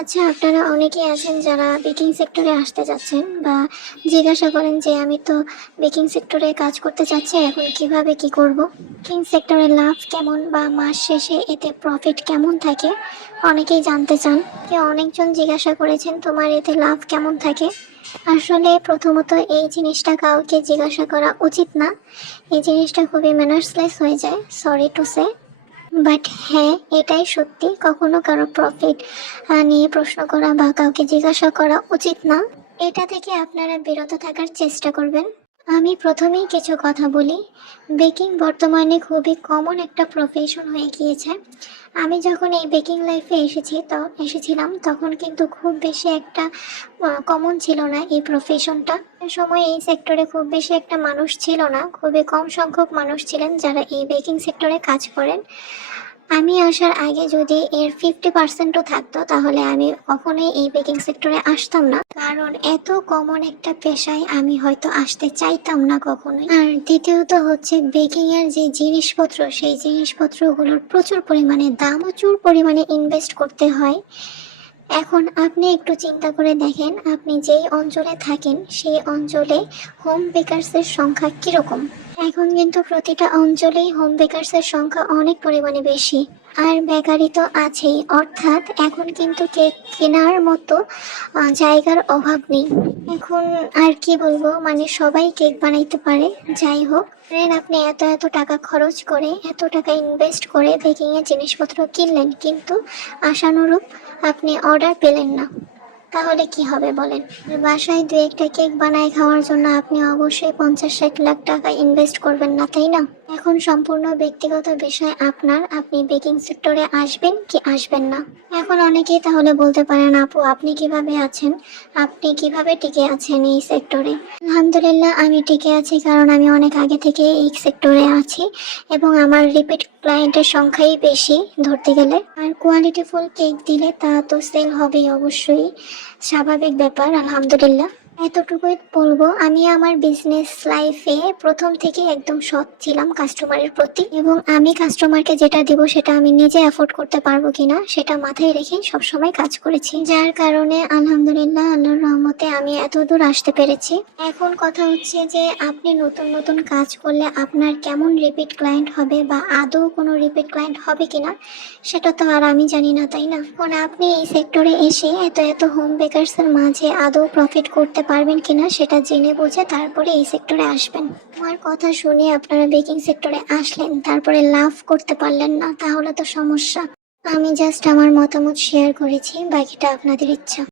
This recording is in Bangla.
আচ্ছা, আপনারা অনেকেই আছেন যারা বেকিং সেক্টরে আসতে যাচ্ছেন বা জিজ্ঞাসা করেন যে আমি তো বেকিং সেক্টরে কাজ করতে চাচ্ছি, এখন কিভাবে কি করব। বেকিং সেক্টরে লাভ কেমন বা মাস শেষে এতে প্রফিট কেমন থাকে অনেকেই জানতে চান। অনেকজন জিজ্ঞাসা করেছেন তোমার এতে লাভ কেমন থাকে। আসলে প্রথমত এই জিনিসটা কাউকে জিজ্ঞাসা করা উচিত না। এই জিনিসটা খুবই ম্যানার্সলেস হয়ে যায়, সরি টু সে। বাট হ্যাঁ, এটাই সত্যি, কখনো কারো প্রফিট নিয়ে প্রশ্ন করা বা কাউকে জিজ্ঞাসা করা উচিত না। এটা থেকে আপনারা বিরত থাকার চেষ্টা করবেন। আমি প্রথমেই কিছু কথা বলি। বেকিং বর্তমানে খুবই কমন একটা প্রফেশন হয়ে গিয়েছে। আমি যখন এই বেকিং লাইফে এসেছিলাম তখন কিন্তু খুব বেশি একটা কমন ছিল না এই প্রফেশনটা। সময় এই সেক্টরে খুব বেশি একটা মানুষ ছিল না, খুবই কম সংখ্যক মানুষ ছিলেন যারা এই বেকিং সেক্টরে কাজ করেন। আমি আসার আগে যদি এর 50%ও থাকতো তাহলে আমি কখনোই এই বেকিং সেক্টরে আসতাম না, কারণ এত কমন একটা পেশায় আমি হয়তো আসতে চাইতাম না কখনোই। আর দ্বিতীয়ত হচ্ছে বেকিং এর যে জিনিসপত্র, সেই জিনিসপত্রগুলোর প্রচুর পরিমাণে দাম, প্রচুর পরিমাণে ইনভেস্ট করতে হয়। এখন আপনি একটু চিন্তা করে দেখেন, আপনি যেই অঞ্চলে থাকেন সেই অঞ্চলে হোম বেকারসের সংখ্যা কিরকম। এখন কিন্তু প্রতিটা অঞ্চলেই হোম বেকারসের সংখ্যা অনেক পরিমাণে বেশি। আর বেকারি তো আছেই, অর্থাৎ এখন কিন্তু কেক কেনার মতো জায়গার অভাব নেই। এখন আর কি বলবো, মানে সবাই কেক বানাইতে পারে। যাই হোক, ধরেন আপনি এত এত টাকা খরচ করে, এত টাকা ইনভেস্ট করে বেকিং এর জিনিসপত্র কিনলেন, কিন্তু আশানুরূপ আপনি অর্ডার পেলেন না, তাহলে কি হবে বলেন। বাসায় দু একটা কেক বানায় খাওয়ার জন্য আপনি অবশ্যই 50-60 লাখ টাকা ইনভেস্ট করবেন না, তাই না? এখন সম্পূর্ণ ব্যক্তিগত বিষয় আপনার, আপনি বেকিং সেক্টরে আসবেন কি আসবেন না। এখন অনেকেই তাহলে বলতে পারেন, আপু আপনি কিভাবে আছেন, আপনি কিভাবে টিকে আছেন এই সেক্টরে। আলহামদুলিল্লাহ, আমি টিকে আছি কারণ আমি অনেক আগে থেকে এই সেক্টরে আছি এবং আমার রিপিট ক্লায়েন্টের সংখ্যাই বেশি ধরতে গেলে। আর কোয়ালিটিফুল কেক দিলে তা তো সেল হবেই, অবশ্যই স্বাভাবিক ব্যাপার। আলহামদুলিল্লাহ, এতটুকুই বলবো। আমি আমার বিজনেস লাইফে প্রথম থেকে একদম সৎ ছিলাম কাস্টমারের প্রতি, এবং আমি কাস্টমারকে যেটা দিব সেটা আমি নিজে অ্যাফোর্ড করতে পারবো কিনা সেটা মাথায় রেখে সবসময় কাজ করেছি, যার কারণে আলহামদুলিল্লাহ আল্লাহর রহমতে আমি এত দূর আসতে পেরেছি। এখন কথা হচ্ছে যে আপনি নতুন নতুন কাজ করলে আপনার কেমন রিপিট ক্লায়েন্ট হবে বা আদৌ কোনো রিপিট ক্লায়েন্ট হবে কিনা সেটা তো আর আমি জানি না, তাই না? এখন আপনি এই সেক্টরে এসে এত এত হোম বেকারসের মাঝে আদৌ প্রফিট করতে পারবেন কিনা সেটা জেনে বুঝে তারপরে এই সেক্টরে আসবেন। আমার কথা শুনে আপনারা বেকিং সেক্টরে আসলেন, তারপরে লাভ করতে পারলেন না, তাহলে তো সমস্যা। আমি জাস্ট আমার মতামত শেয়ার করেছি, বাকিটা আপনাদের ইচ্ছা।